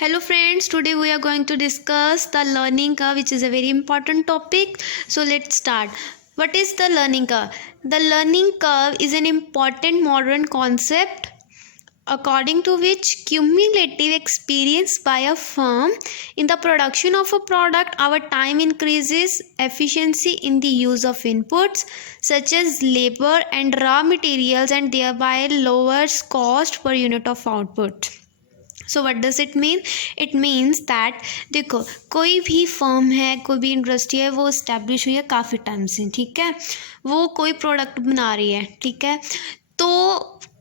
Hello friends, today we are going to discuss the learning curve, which is a very important topic. So let's start. What is the learning curve? The learning curve is an important modern concept according to which cumulative experience by a firm in the production of a product, our time increases efficiency in the use of inputs such as labor and raw materials, and thereby lowers cost per unit of output. So what does it mean? It means that देखो, कोई भी firm है, कोई भी industry है, वो establish हुई है काफ़ी टाइम से, ठीक है। वो कोई प्रोडक्ट बना रही है, ठीक है। तो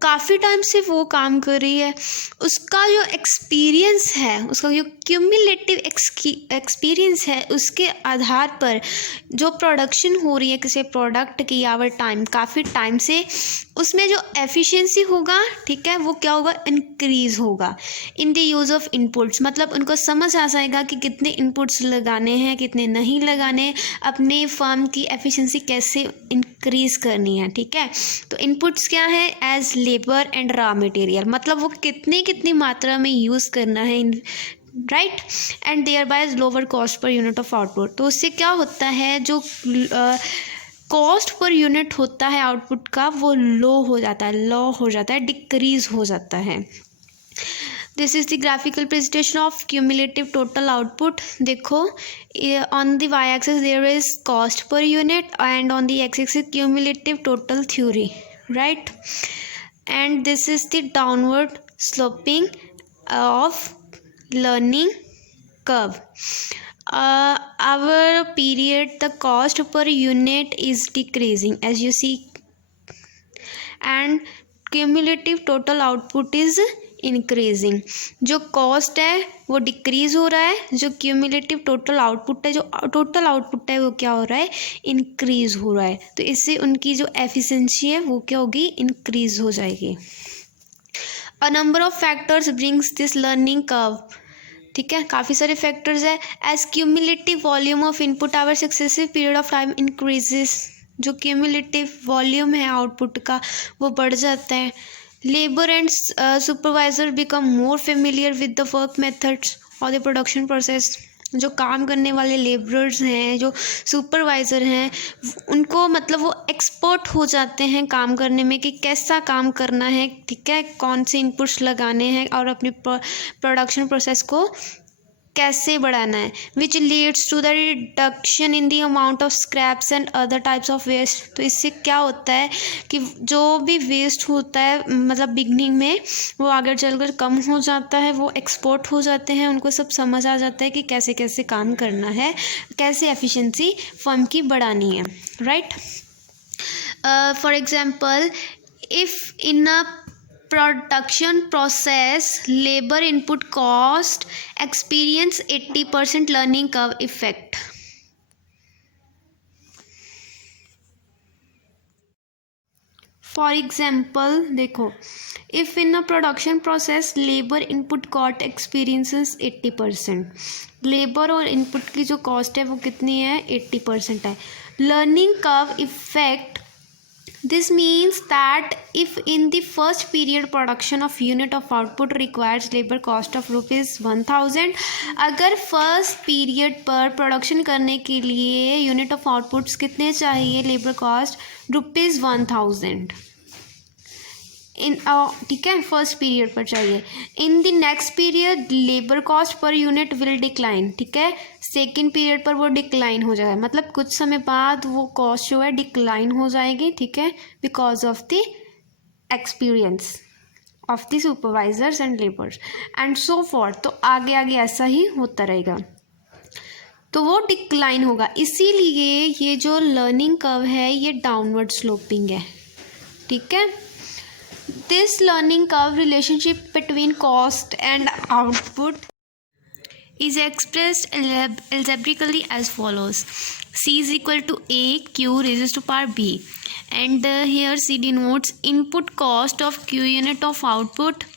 काफ़ी टाइम से वो काम कर रही है, उसका जो एक्सपीरियंस है, उसका जो क्यूमुलेटिव एक्सपीरियंस है, उसके आधार पर जो प्रोडक्शन हो रही है किसी प्रोडक्ट की आवर टाइम काफ़ी टाइम से, उसमें जो एफिशिएंसी होगा, ठीक है, वो क्या होगा? इंक्रीज़ होगा in the use of inputs. मतलब उनको समझ आ जाएगा कि कितने इनपुट्स लगाने हैं, कितने नहीं लगाने, अपने फर्म की एफिशिएंसी कैसे इंक्रीज़ करनी है, ठीक है। तो इनपुट्स क्या है? As labour and raw material, मतलब वो कितनी मात्रा में यूज़ करना है, right. And thereby lower cost per unit of output. तो उससे क्या होता है, जो कॉस्ट पर यूनिट होता है आउटपुट का, वो लो हो जाता है, डिक्रीज हो जाता है। This is the graphical presentation of cumulative total output. देखो, on the Y axis there is cost per unit and on the X axis cumulative total theory, right. And this is the downward sloping of learning curve. Our period, the cost per unit is decreasing as you see, and cumulative total output is increasing. जो cost है वो decrease हो रहा है, जो cumulative total output है, जो total output है, वो क्या हो रहा है? इंक्रीज हो रहा है। तो इससे उनकी जो एफिशिएंसी है वो क्या होगी? इंक्रीज हो जाएगी। A number of factors brings this learning curve, ठीक है, काफ़ी सारे फैक्टर्स है। As cumulative volume of input over successive period of time increases, जो क्यूमुलेटिव वॉल्यूम है आउटपुट का वो बढ़ जाता है। Labour and supervisor become more familiar with the work methods और द प्रोडक्शन प्रोसेस। जो काम करने वाले लेबरर्स हैं, जो सुपरवाइज़र हैं, उनको मतलब वो एक्सपर्ट हो जाते हैं काम करने में कि कैसा काम करना है, ठीक है, कौन से इनपुट्स लगाने हैं और अपनी प्रोडक्शन प्रोसेस को कैसे बढ़ाना है। Which leads to the reduction in the amount of scraps and other types of waste. तो इससे क्या होता है कि जो भी वेस्ट होता है, मतलब बिगनिंग में, वो आगे चलकर कम हो जाता है, वो एक्सपोर्ट हो जाते हैं, उनको सब समझ आ जाता है कि कैसे कैसे काम करना है, कैसे एफिशिएंसी फर्म की बढ़ानी है, right. For example, if in a production process labor input cost experience 80% learning curve effect. For example, देखो, if in a production process labor input cost experiences 80%, labour और इनपुट की जो कॉस्ट है वो कितनी है? 80% है। Learning curve effect, this means that if in the first period production of unit of output requires labor cost of ₹1000, अगर first period पर प्रोडक्शन करने के लिए यूनिट ऑफ आउटपुट्स कितने चाहिए? लेबर कॉस्ट ₹1000 इन, ठीक है, फर्स्ट पीरियड पर चाहिए। In the next period labour cost per unit will decline, ठीक है, सेकेंड पीरियड पर वो डिक्लाइन हो जाएगा, मतलब कुछ समय बाद वो कॉस्ट जो है डिक्लाइन हो जाएगी, ठीक है, because of the experience of the supervisors and labours and so forth. तो आगे आगे ऐसा ही होता रहेगा, तो वो डिक्लाइन होगा। इसीलिए ये जो लर्निंग कर्व है ये डाउनवर्ड स्लोपिंग है, ठीक है। This learning curve relationship between cost and output is expressed algebraically as follows. C is equal to A, Q raised to power B, and here C denotes input cost of Q unit of output.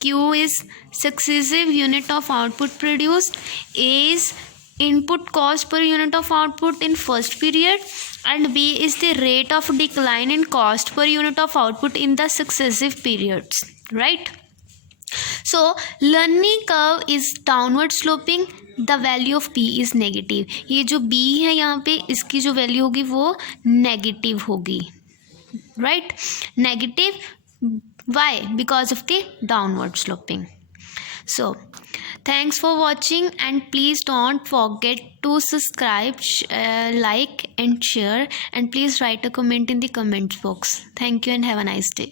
Q is successive unit of output produced. A is input cost per unit of output in first period, and B is the rate of decline in cost per unit of output in the successive periods, right? So learning curve is downward sloping, the value of p is negative. ये जो b है यहाँ पे, इसकी जो value होगी वो negative होगी, right, negative. Why? Because of के downward sloping. So thanks for watching, and please don't forget to subscribe, like and share, and please write a comment in the comment box. Thank you and have a nice day.